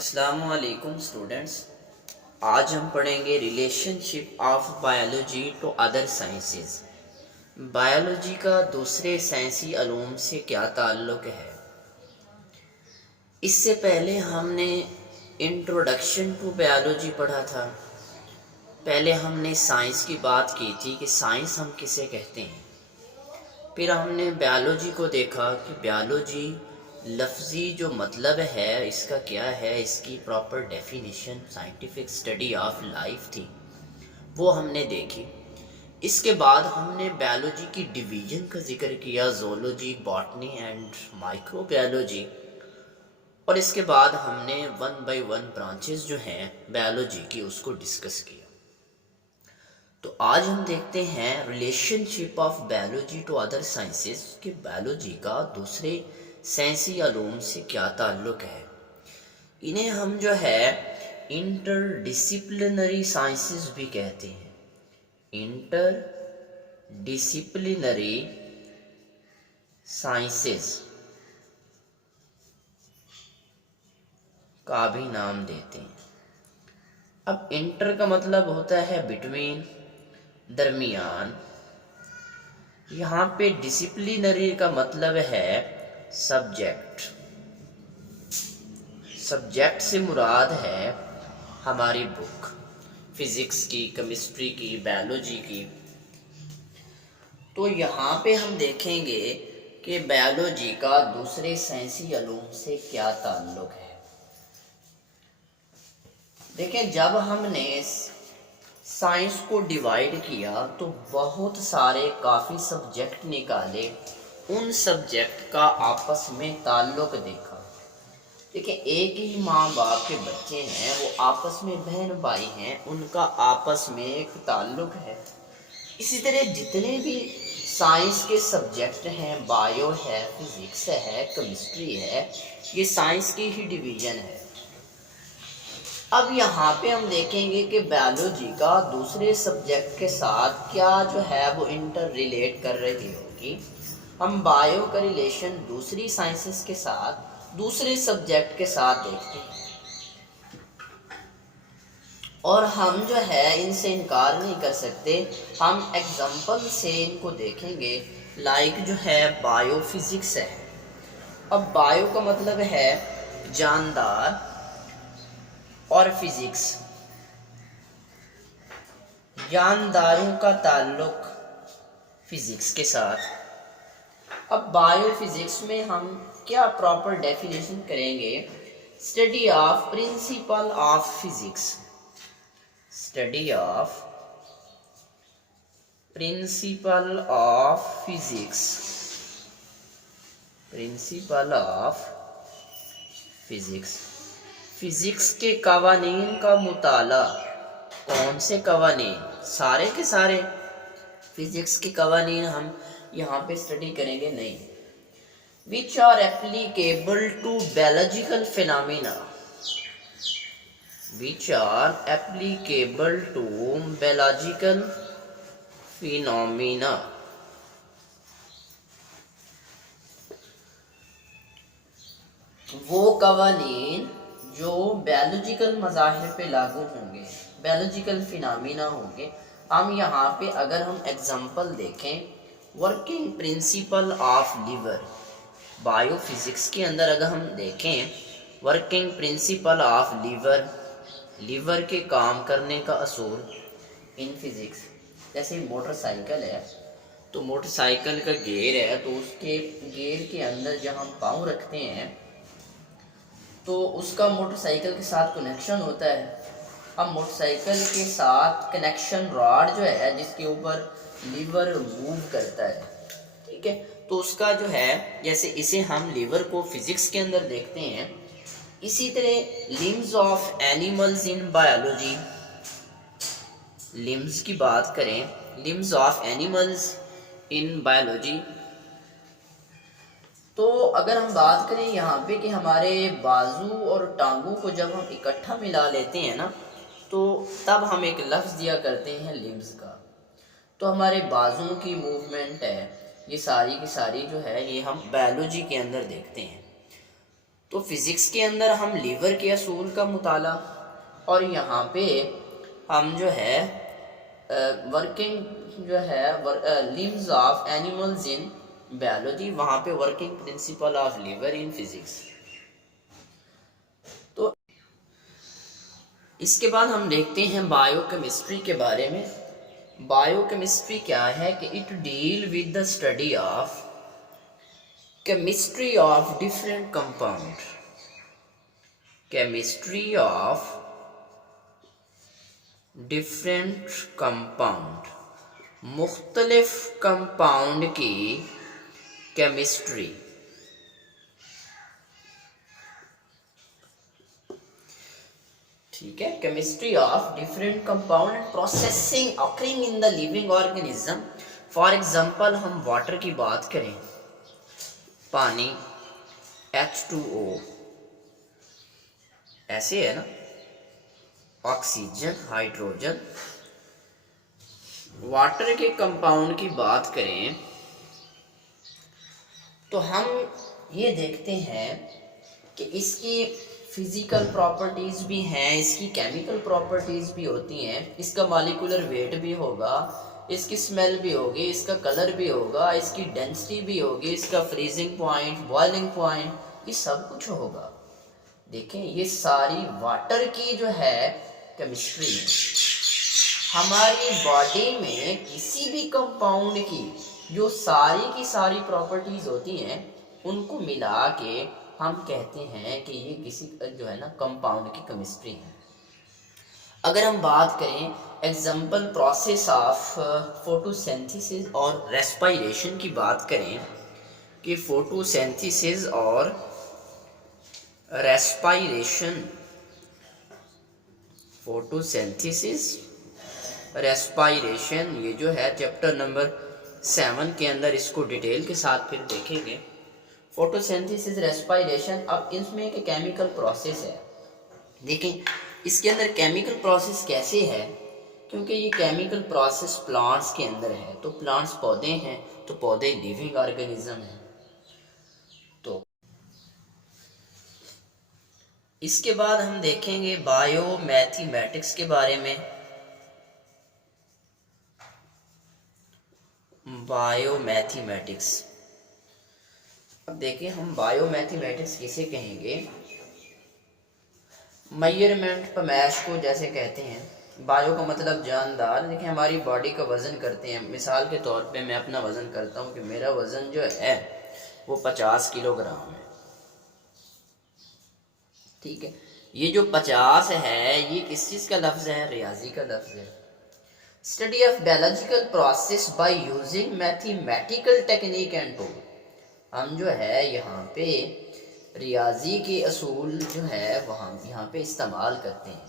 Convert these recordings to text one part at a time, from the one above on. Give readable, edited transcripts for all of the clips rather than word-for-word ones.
अस्सलामुअलैकुम स्टूडेंट्स। आज हम पढ़ेंगे relationship of biology to other sciences. Biology का दूसरे साइंसी अलूम से क्या ताल्लुक़ है। इससे पहले हमने इंट्रोडक्शन टू बायोलॉजी पढ़ा था। पहले हमने साइंस की बात की थी कि साइंस हम किसे कहते हैं। फिर हमने बायोलॉजी को देखा कि बायोलॉजी लफ्ज़ी जो मतलब है इसका क्या है, इसकी proper definition scientific study of life थी, वो हमने देखी। इसके बाद हमने बायोलॉजी की डिवीज़न का जिक्र किया, ज़ूलॉजी, बॉटनी एंड माइक्रोबायोलॉजी। और इसके बाद हमने 1 बाय 1 ब्रांचेस जो हैं बायोलॉजी की उसको डिस्कस किया। तो आज हम देखते हैं relationship of biology to other sciences कि बायोलॉजी का दूसरे साइंसी अलूम से क्या ताल्लुक़ है। इन्हें हम जो है इंटरडिसिप्लिनरी साइंसेस भी कहते हैं। इंटरडिसिप्लिनरी साइंसेस का भी नाम देते हैं। अब इंटर का मतलब होता है बिटवीन, दरमियान। यहाँ पे डिसिप्लिनरी का मतलब है सब्जेक्ट। सब्जेक्ट से मुराद है हमारी बुक, फिज़िक्स की, केमिस्ट्री की, बायोलॉजी की। तो यहाँ पे हम देखेंगे कि बायोलॉजी का दूसरे साइंसी अलूम से क्या ताल्लुक़ है। देखें, जब हमने साइंस को डिवाइड किया तो बहुत सारे काफ़ी सब्जेक्ट निकाले, उन सब्जेक्ट का आपस में ताल्लुक़ देखा। देखिए, एक ही माँ बाप के बच्चे हैं, वो आपस में बहन भाई हैं, उनका आपस में एक ताल्लुक़ है। इसी तरह जितने भी साइंस के सब्जेक्ट हैं, बायो है, फिज़िक्स है, केमिस्ट्री है, ये साइंस की ही डिवीज़न है। अब यहाँ पे हम देखेंगे कि बायोलॉजी का दूसरे सब्जेक्ट के साथ क्या जो है वो इंटर रिलेट कर रही होगी। हम बायो का रिलेशन दूसरी साइंसेस के साथ दूसरे सब्जेक्ट के साथ देखते हैं और हम जो है इनसे इनकार नहीं कर सकते। हम एग्जाम्पल से इनको देखेंगे। लाइक जो है बायो फिज़िक्स है। अब बायो का मतलब है जानदार और फिज़िक्स, जानदारों का ताल्लुक़ फिज़िक्स के साथ। अब बायोफिज़िक्स में हम क्या प्रॉपर डेफिनेशन करेंगे। Study of principle of physics, study of principle of physics, principle of physics. Physics के कवानीन का मुताला। कौन से कवानीन? सारे के सारे फिज़िक्स के कवानीन हम यहाँ पे स्टडी करेंगे नहीं। Which are applicable to biological phenomena, which are applicable to biological phenomena. वो कवानीन जो बायोलॉजिकल मज़ाहिर पे लागू होंगे, बायोलॉजिकल फिनोमिना होंगे। हम यहाँ पे अगर हम एग्जांपल देखें, working principle of lever, biophysics के अंदर अगर हम देखें working principle of lever, lever के काम करने का असूल इन फिज़िक्स। जैसे मोटरसाइकिल है तो मोटरसाइकिल का गियर है, तो उसके गियर के अंदर जहाँ पाँव रखते हैं तो उसका मोटरसाइकिल के साथ कनेक्शन होता है। अब मोटरसाइकिल के साथ कनेक्शन रॉड जो है जिसके ऊपर लीवर मूव करता है, ठीक है, तो उसका जो है, जैसे इसे हम लीवर को फिज़िक्स के अंदर देखते हैं, इसी तरह limbs of animals in biology, limbs की बात करें, limbs of animals in biology, तो अगर हम बात करें यहाँ पे कि हमारे बाजू और टांगों को जब हम इकट्ठा मिला लेते हैं ना, तो तब हम एक लफ्ज़ दिया करते हैं लिम्स का। तो हमारे बाजुओं की मूवमेंट है, ये सारी की सारी जो है ये हम बायोलॉजी के अंदर देखते हैं। तो फिज़िक्स के अंदर हम लीवर के असूल का मुताला, और यहाँ पे हम जो है वर्किंग जो है limbs of animals in biology, वहाँ पे working principle of lever in physics. तो इसके बाद हम देखते हैं बायोकेमिस्ट्री के बारे में। बायोकेमिस्ट्री क्या है कि it deal with the study of chemistry of different compound, chemistry of different compound, मुख्तलिफ कंपाउंड की केमिस्ट्री। ठीक है, chemistry of different compound and processing occurring in the living organism. For example हम वाटर की बात करें, पानी H2O ऐसे है ना, ऑक्सीजन, हाइड्रोजन। वाटर के कंपाउंड की बात करें तो हम ये देखते हैं कि इसकी फिज़िकल प्रॉपर्टीज़ भी हैं, इसकी केमिकल प्रॉपर्टीज़ भी होती हैं, इसका मॉलिक्यूलर वेट भी होगा, इसकी स्मेल भी होगी, इसका कलर भी होगा, इसकी डेंसिटी भी होगी, इसका फ्रीजिंग पॉइंट, बॉइलिंग पॉइंट, ये सब कुछ होगा। देखें, ये सारी वाटर की जो है केमिस्ट्री है। हमारी बॉडी में किसी भी कंपाउंड की जो सारी की सारी प्रॉपर्टीज़ होती हैं, उनको मिला के हम कहते हैं कि ये किसी जो है ना कंपाउंड की केमिस्ट्री है। अगर हम बात करें एग्जाम्पल प्रोसेस ऑफ फोटोसिंथेसिस और रेस्पिरेशन की बात करें कि फोटोसिंथेसिस और रेस्पिरेशन, फोटोसिंथेसिस रेस्पिरेशन, ये जो है चैप्टर नंबर 7 के अंदर इसको डिटेल के साथ फिर देखेंगे। फोटोसिंथेसिस, रेस्पिरेशन, अब इसमें एक केमिकल प्रोसेस है। देखें इसके अंदर केमिकल प्रोसेस कैसे है, क्योंकि ये केमिकल प्रोसेस प्लांट्स के अंदर है। तो प्लांट्स पौधे हैं, तो पौधे लिविंग ऑर्गेनिज्म हैं। तो इसके बाद हम देखेंगे बायोमैथमेटिक्स के बारे में। बायोमैथमेटिक्स, अब देखिए हम बायोमैथमेटिक्स किसे कहेंगे। मेजरमेंट पैमाइश को जैसे कहते हैं, बायो का मतलब जानदार। देखिए हमारी बॉडी का वज़न करते हैं, मिसाल के तौर पे मैं अपना वज़न करता हूँ कि मेरा वज़न जो है वो 50 किलोग्राम है। ठीक है, ये जो 50 है ये किस चीज़ का लफ्ज़ है? रियाजी का लफ्ज़ है। Study of biological process by using mathematical technique and tool. हम जो है यहाँ पे रियाजी के असूल जो है वहाँ यहाँ पे इस्तेमाल करते हैं,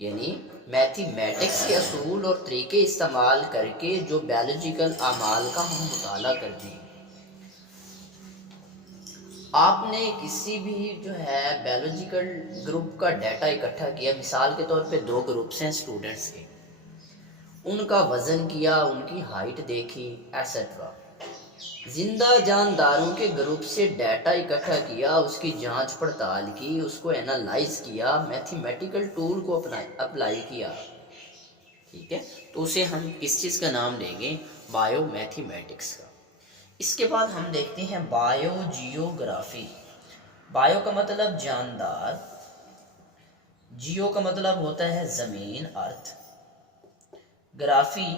यानी मैथमेटिक्स के असूल और तरीके इस्तेमाल करके जो बायोलॉजिकल अमाल का हम मुताला करते हैं। आपने किसी भी जो है बायोलॉजिकल ग्रुप का डाटा इकट्ठा किया, मिसाल के तौर पे 2 ग्रुप्स हैं स्टूडेंट्स के, उनका वज़न किया, उनकी हाइट देखी, एटसेट्रा। जिंदा जानदारों के ग्रुप से डाटा इकट्ठा किया, उसकी जांच पड़ताल की, उसको एनालाइज किया, मैथमेटिकल टूल को अप्लाई किया। ठीक है, तो उसे हम किस चीज़ का नाम देंगे? बायोमैथमेटिक्स का। इसके बाद हम देखते हैं बायोजियोग्राफी। बायो का मतलब जानदार, जियो का मतलब होता है ज़मीन, अर्थ, ग्राफी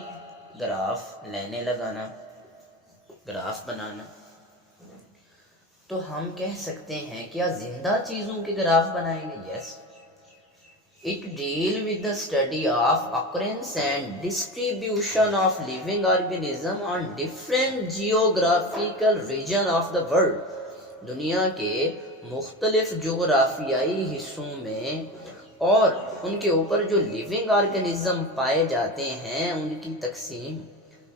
ग्राफ, लेने लगाना, ग्राफ बनाना। तो हम कह सकते हैं क्या जिंदा चीज़ों के ग्राफ बनाएंगे? Yes. It deal with the study of occurrence and distribution of living organism on different geographical region of the world. दुनिया के मुख्तलिफ जोग्राफियाई हिस्सों में और उनके ऊपर जो लिविंग ऑर्गेनिज्म पाए जाते हैं उनकी तकसीम।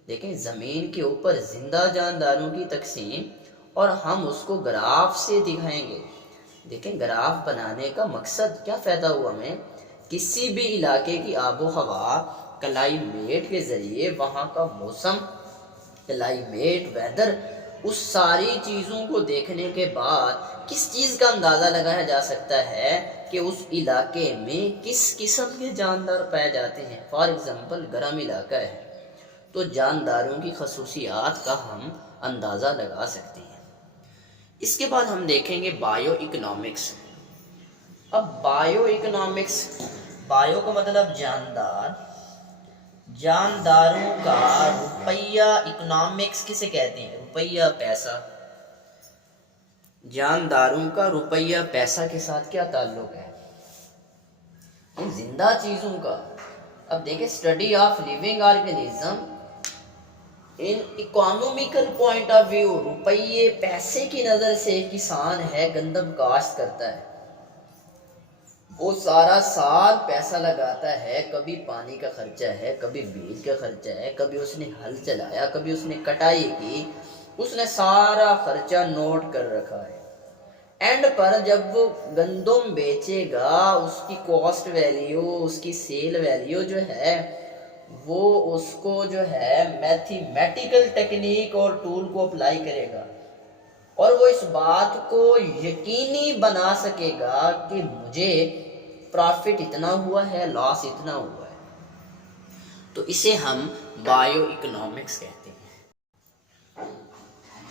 देखें, ज़मीन के ऊपर ज़िंदा जानदारों की तकसीम, और हम उसको ग्राफ से दिखाएंगे। देखें, ग्राफ बनाने का मकसद क्या फ़ायदा हुआ हमें? किसी भी इलाके की आबो हवा, क्लाइमेट के ज़रिए वहाँ का मौसम, क्लाइमेट, वेदर उस सारी चीज़ों को देखने के बाद किस चीज़ का अंदाज़ा लगाया जा सकता है कि उस इलाके में किस किस्म के जानदार पाए जाते हैं। फॉर एग्ज़ाम्पल गर्म इलाका है तो जानदारों की खसूसियात का हम अंदाज़ा लगा सकते हैं। इसके बाद हम देखेंगे बायो इकोनॉमिक्स। अब बायो इकोनॉमिक्स, बायो का मतलब जानदार, जानदारों का रुपया, इकोनॉमिक्स किसे कहते हैं? रुपया, पैसा। जानदारों का रुपया पैसा के साथ क्या ताल्लुक है? इन जिंदा चीज़ों का। अब देखिए, study of living organism in economical point of view, रुपये पैसे की नज़र से किसान है, गंदम काश्त करता है, वो सारा साल पैसा लगाता है, कभी पानी का खर्चा है, कभी बीज का खर्चा है, कभी उसने हल चलाया, कभी उसने कटाई की, उसने सारा खर्चा नोट कर रखा है। एंड पर जब वो गंदम बेचेगा, उसकी कॉस्ट वैल्यू, उसकी सेल वैल्यू जो है, वो उसको जो है मैथमेटिकल टेक्निक और टूल को अप्लाई करेगा और वो इस बात को यकीनी बना सकेगा कि मुझे प्रॉफिट इतना हुआ है, लॉस इतना हुआ है। तो इसे हम बायो इकोनॉमिक्स कहते हैं।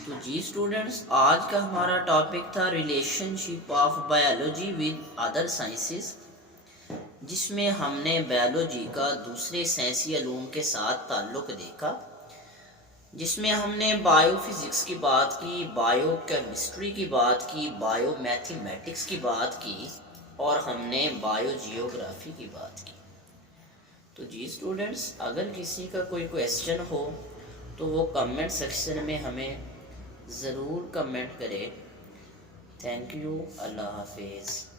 तो जी स्टूडेंट्स, आज का हमारा टॉपिक था relationship of biology with other sciences, जिसमें हमने बायोलॉजी का दूसरे साइंसी इल्म के साथ ताल्लुक़ देखा, जिसमें हमने बायोफिज़िक्स की बात की, बायो केमिस्ट्री की बात की, बायो मैथमेटिक्स की बात की और हमने बायो जियोग्राफी की बात की। तो जी स्टूडेंट्स, अगर किसी का कोई क्वेश्चन हो तो वो कमेंट सेक्शन में हमें ज़रूर कमेंट करें। Thank you. अल्लाह हाफिज़।